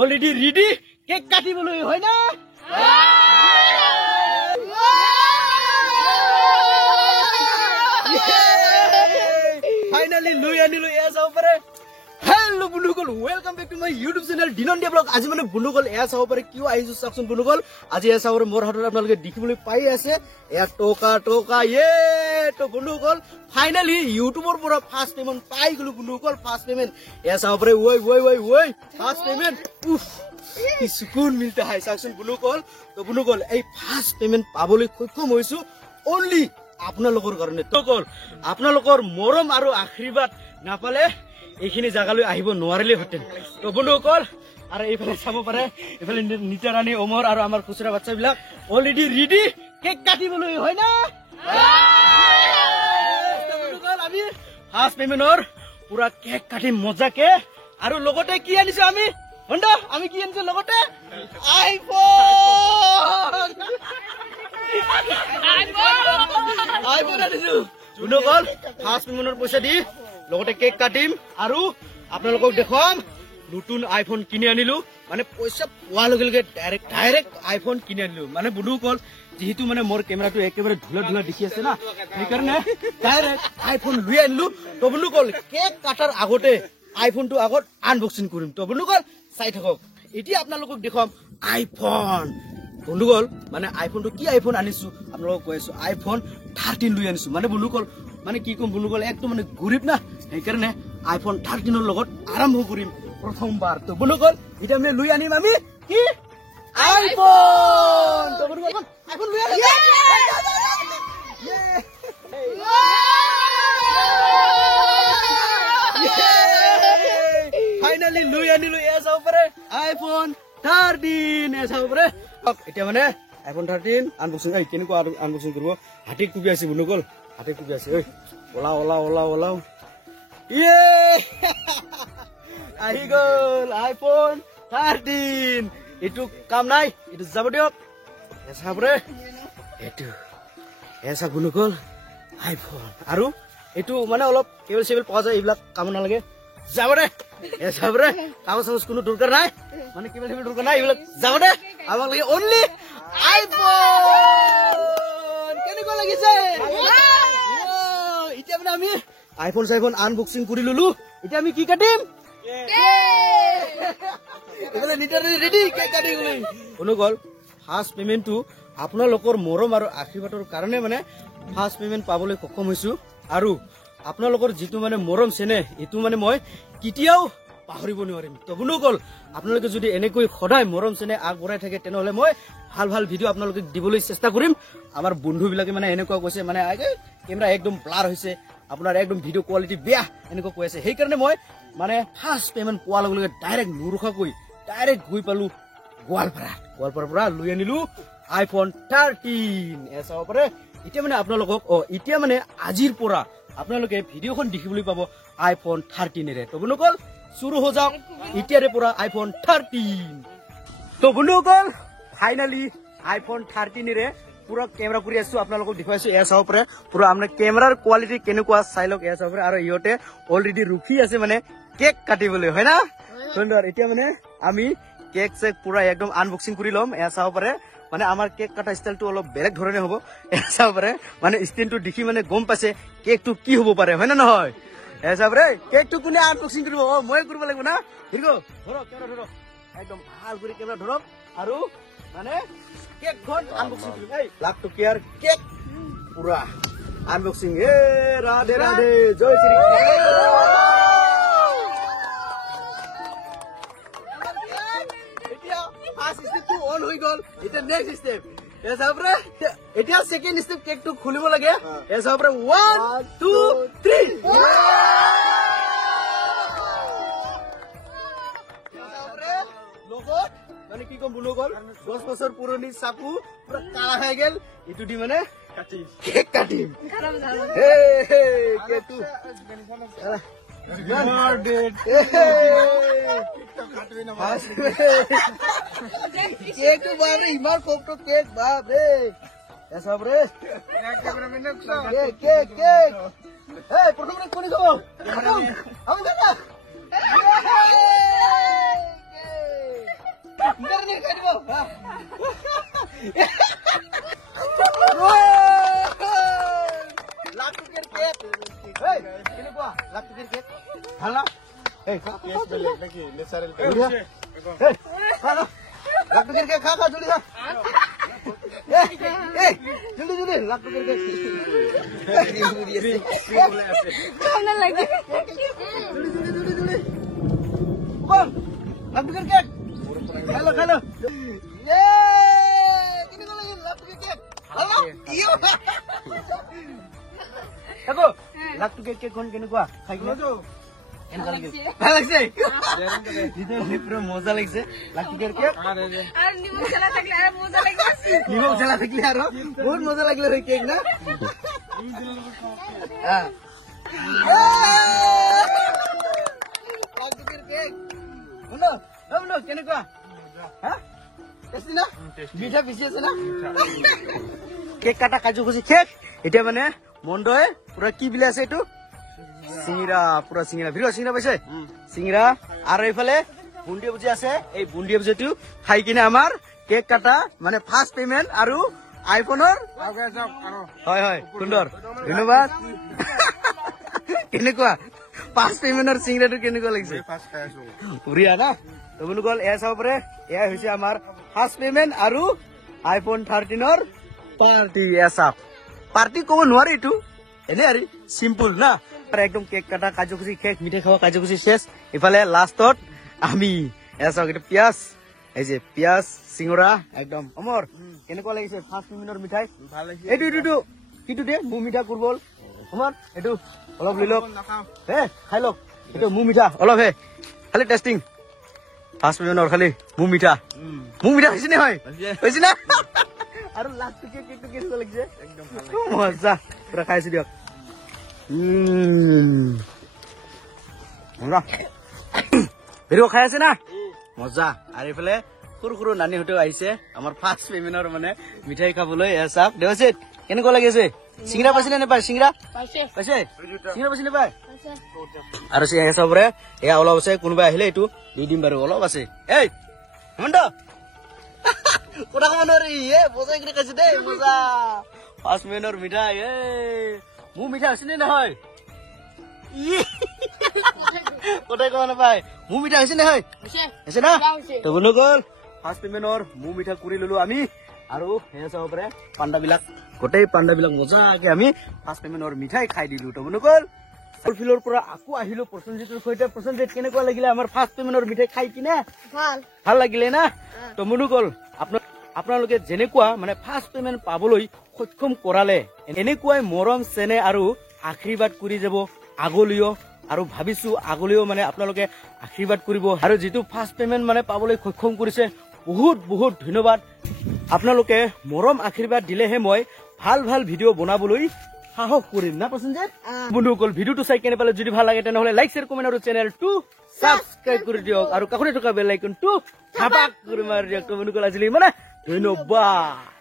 Already ready cake কাটিবলৈ হয় না ফাইনালি লৈ আনিলো এয়া চাব পাৰে হেল্লো বন্ধুসকল welcome back to my YouTube channel দিনন্দিয়া ব্লগ আজি মানে বন্ধুসকল এয়া চাব পাৰে কিয় আহিছো চাওকচোন বন্ধুসকল আজি এয়া চাব মোৰ হাতত আপোনালোকে দেখিবলৈ পাই আছে এয়া টকা টকা তো বন্ধুসকল ফাইনালি ইউটিউবৰ পৰা ফাৰ্ষ্ট পেমেন্ট পাই গলো বন্ধুসকল ফাৰ্ষ্ট পেমেন্ট এয়া চাব পাৰে ওই ফাৰ্ষ্ট পেমেন্ট উফ কি সুকুন মিলতা है চাওকচোন বন্ধুসকল তো বন্ধুসকল এই ফাৰ্ষ্ট পেমেন্ট পাবলৈ সক্ষম হৈছো অনলি আপোনালোকৰ কাৰণে তকল আপোনালোকৰ মৰম আৰু আশীৰ্বাদ নাপালে এইখিনি জায়গালৈ আহিব নোৱাৰিলে হতেন তো বন্ধুসকল আৰু এইফালে চাব পাৰে এইফালে নিতা ৰাণী ওমৰ আৰু আমাৰ খুচৰা বাচ্চাবিলাক অলৰেডি ৰেডি কেক কাটিবলৈ হয় না বন্ধুসকল আমি ফাৰ্ষ্ট পেমেন্টৰ পুৰা কেক কাটি মজাকে আৰু লগতে কি আনিছো আমি কি আনিছো লগতে আইফোন আনিছো বন্ধুসকল ফাৰ্ষ্ট পেমেন্টৰ পইচা দি লগতে কেক কাটিম আৰু আপোনালোকক দেখুৱাম নতুন আইফোন কিনি আনিলো মানে পইচা পোৱাৰ লগে লগে ডাইৰেক্ট আইফোন কিনি আনিলো মানে বন্ধুসকল যেহেতু মানে মোৰ কেমেৰাটো একেবাৰে ধুলা দেখি আছে না সেইকাৰণে ডাইৰেক্ট আইফোন লৈ আনিলো তো বন্ধুসকল কেক কাটাৰ আগতে আইফোনটো আগত আনবক্সিং কৰিম তো বন্ধুসকল চাই থাকক এতিয়া আপোনালোকক দেখুৱাম আইফোন বন্ধুসকল মানে আইফোনটো কি আইফোন আনিছো আপোনালোকক কৈ আছো আইফোন 13 লৈ আনিছো মানে বন্ধুসকল মানে কি কম বন্ধুসকল একদম মানে গৰীব না সেইকাৰণে আইফোন 13 লগত আৰম্ভ কৰিম প্ৰথমবাৰ তো বন্ধুসকল এটা আমি লৈ আনিম আমি কি আইফোন তো বন্ধুসকল আইফোন লৈ আনিম ফাইনালি লৈ আনিলো এয়া চাব পাৰে আইফোন 13 এয়া চাব পাৰে এতিয়া মানে আইফোন 13 আনবক্সিং কেনেকুৱা আনবক্সিং কৰিব হাতে কুবি আছে বন্ধুসকল হাতে কুবি আছে ওলা ইয়ে আহি গল আইফোন 13 এটু কাম নাই এটু যাব দিয়ক এসা পৰে এটু এসা বন্ধুসকল আইফোন আৰু এটু মানে অলপ কেবল সেবল পোৱা যায় এইবিলাক কাম নালাগে যাব দে এসা পৰে কাগজ কোনো দৰকাৰ নাই মানে কেবল সেবল দৰকাৰ নাই এইবিলাক যাব দে আমাক লাগে অনলি আইফোন কেনেকুৱা লাগিছে এতিয়া মানে আমি আইফোন আনবক্সিং কৰি ললো এতিয়া আমি কি কাটিম এবাৰে নিটাৰে ৰেডি কেক কাটিং বন্ধুসকল ফাৰ্স্ট পেমেন্টটো আপোনালোকৰ মৰম আৰু আশীৰ্বাদৰ কাৰণে মানে ফাৰ্স্ট পেমেন্ট পাবলৈ সক্ষম হৈছো আৰু আপোনালোকৰ যেটো মানে মৰম চেনে এটো মানে মই কিতিয়াও পাহৰিব নোৱাৰিম তো বন্ধুসকল আপোনালোকে যদি এনেকৈ সদায় মৰম চেনে আগবঢ়াই থাকে তেনেহলে মই ভাল ভিডিও আপোনালোকে দিবলৈ চেষ্টা কৰিম আমাৰ বন্ধুবিলাকে মানে এনেকুৱা কৈছে মানে কেমেৰা একদম ব্লাৰ হৈছে আপোনাৰ একদম ভিডিও কোৱালিটি বেয়া এনেকুৱা কৈ আছে সেই কাৰণে মই মানে ফাৰ্স্ট পেমেন্ট পোৱাৰ লগে লগে ডাইৰেক্ট নুৰুখাকৈ ডাইৰেক্ট গৈ পালো গোৱালপাৰাৰ পৰা লৈ আনিলো আইফোন 13 এসা পাৰে এতিয়া মানে আপোনালোকক এতিয়া মানে আজিৰ পৰা আপোনালোকে ভিডিওখন দেখিবলৈ পাব আইফোন 13 ৰে তো বন্ধুসকল শুৰু হৈ যাওক এতিয়াৰে পৰা আইফোন 13 তো বন্ধুসকল ফাইনালি আইফোন 13 ৰে পুৰা ক্যামেৰা কৰি আছো আপোনালোকক দেখাইছো এসা পাৰে পুৰা আমাৰ ক্যামেৰাৰ কোৱালিটি কেনেকুৱা চাই লওক এসা পাৰে আৰু ইহতে অলৰেডি ৰখি আছে মানে কেক কাটিবলৈ হয় না সুন্দৰ এতিয়া মানে আমি কেক চেক পুৰা একদম আনবক্সিং কৰি লম এসা পাৰে মানে আমাৰ কেক কাটা ষ্টাইলটো অলপ বেলেগ ধৰণে হ'ব এসা পাৰে মানে স্ক্ৰিনটো দেখি মানে গম পাছে কেকটো কি হ'ব পাৰে হয় না নহয় এসা পাৰে কেকটো কোনে আনবক্সিং কৰিব মই কৰিব লাগিব না ঠিক ধৰক কেমেৰা ধৰক একদম ভাল কৰি কেমেৰা ধৰক আৰু মানে কেক খন আনবক্সিং কৰিম লাখ টকিয়াৰ কেক পুৰা আনবক্সিং ৰাধে জয় শ্ৰী ফাৰ্স্ট স্টেপটো অন হৈ গল এটা নেক্সট স্টেপ এসা পৰে এতিয়া সেকেন্ড স্টেপ কেকটো খুলিব লাগে এসা পৰে 1 2 3 লগত মানে কি কম বন্ধুসকল 10 বছৰ পুৰণি চাকু পুৰা কালা হৈ গেল ইটো দি মানে কেক কাটিম কেকটো কেক বাপরে ইমার ফটো কেক বাপরে এসব রে কেক প্রথম কোনি খাবো আমি দাদা নিটাৰে খাই দিব লাখ টকীয়াৰ কেক কেনেকুৱা লাখ টকীয়াৰ কেক ভাল না লাখ টকীয়াৰ কেক খা জলদি খা জলদি জলদি লাখ টকীয়াৰ কেক লাখ টকীয়াৰ কেক খাই ল কেনেকুৱা লাগিল লাখ টকীয়াৰ কেক দেখো লাখ টকীয়াৰ কেকখন কেনেকুৱা খাই কিনে ভাল লাগছে পুৰো মজা লাগছে লাখ টকীয়াৰ কেক নিমখ জ্বালা থাকলে আৰো বহুত মজা লাগলো ৰে কেক না লাখ টকীয়াৰ কেক শুনো কেনেকুৱা টেষ্টি না মিঠা বেছি আছে না কেক কাটা কাজু খুচি কেক এতিয়া মানে মণ্ডয়ে পুরা কি বিলে আছে এইটো চিঙিৰা পুৰা চিঙিৰা ভিড় চিঙিৰা পাইছে চিঙিৰা আৰু এইফালে বুন্দিয়া ভুজি আছে এই বুন্দিয়া ভুজিটো খাই কিনে আমাৰ কেক কাটা মানে ফাৰ্ষ্ট পেমেন্ট আৰু আইফোনৰ হয় হয় সুন্দৰ ধন্যবাদ কেনেকুৱা ফাৰ্ষ্ট পেমেন্টৰ চিঙিৰাটো কেনেকুৱা লাগিছে বঢ়িয়া না তো বন্ধুসকল এয়া চাব পাৰে এয়া হৈছে আমাৰ ফাৰ্ষ্ট পেমেন্ট আৰু আইফোন 13ৰ পাৰ্টি এসাপ পাৰ্টি কব নোৱাৰি এইটো এনে আৰু সিম্পল না একদম কেক কাটা কাজু কুচি কেক মিঠাই খাওয়া কাজু কুচি শেষ ইফালে লাস্টত আমি এসা এটা পিয়াজ এই যে পিয়াজ সিঙৰা একদম অমৰ কেনেকুৱা লাগিছে ফাৰ্ষ্ট পেমেন্টৰ মিঠাই ভাল লাগিছে এইটো কিটো দে মু মিঠা কুৰবল অমৰ এইটো অলপ লৈ লওক হে খাই লওক এইটো মু মিঠা অলপ হে খালি টেস্টিং ফাৰ্ষ্ট পেমেন্টৰ খালি মু মিঠা হৈছে নে হয় হৈছে না আৰু লাষ্ট কেকটো কেনেকুৱা লাগিছে একদম মজা পুৰা খাইছো দিয়ক ভিডিঅ' খাই আছে না মজা আৰু এইফালে সৰু সৰু নানীহঁতেও আহিছে আমাৰ ফাৰ্ষ্ট পেমেন্টৰ মানে মিঠাই খাবলৈ এচাপ দেৱাচিত কেনেকুৱা লাগিছে চিঙৰা পাইছিলে নেপায় চিঙৰা পাইছে চিঙৰা পাইছে নেপায় আৰু চাবৰে এয়া অলপ আছে কোনোবাই আহিলে এইটো দি দিম বাৰু অলপ আছে এই হেমন্ত কোটা খাব নোৱাৰি বজাই কিনে খাইছে দেই মজা ফাৰ্ষ্ট পেমেন্টৰ মিঠাই মোৰ মিঠা হৈছে নে নহয় কোটাই কোৱা নাপায় মোৰ মিঠা হৈছে নে হয় হৈছে না তো বন্ধুসকল ফাৰ্ষ্ট পেমেন্টৰ মোৰ মিঠা কৰি ললো আমি আৰু সেয়া চাব পাৰে পাণ্ডাবিলাক গোটেই পাণ্ডাবিলাক মজাকে আমি ফাৰ্ষ্ট পেমেন্টৰ মিঠাই খাই দিলো তো বন্ধুসকল ফিলৰ পৰা আকৌ আহিলো প্ৰসঞ্জিতৰ সৈতে প্ৰসঞ্জিত কেনেকুৱা লাগিলে আমাৰ ফাৰ্ষ্ট পেমেন্টৰ মিঠাই খাই কিনে ভাল লাগিলে না তো বন্ধুসকল আপোনালোকে যেনেকুৱা মানে ফাৰ্ষ্ট পেমেন্ট পাবলৈ সক্ষম কৰালে এনেকুৱাই মৰম চেনে আৰু আশীৰ্বাদ কৰি যাব আগলৈও আৰু ভাবিছো আগলৈও মানে আপোনালোকে আশীৰ্বাদ কৰিব আৰু যিটো ফাৰ্ষ্ট পেমেন্ট মানে পাবলৈ সক্ষম কৰিছে বহুত বহুত ধন্যবাদ আপোনালোকে মৰম আশীৰ্বাদ দিলেহে মই ভাল ভাল ভিডিঅ' বনাবলৈ সাহস কৰিম না প্ৰসঞ্জিত বন্ধুসকল ভিডিঅ'টো চাই কেনে পালে যদি ভাল লাগে তেনেহলে লাইক শ্বেয়াৰ কমেন্ট আৰু চেনেলটো সাবস্ক্ৰাইব কৰি দিয়ক আৰু কাষতে থকা বেল আইকনটো থাপাক কৰি মাৰি দিয়ক বন্ধুসকল আজিলৈ মানে ধন্যবাদ।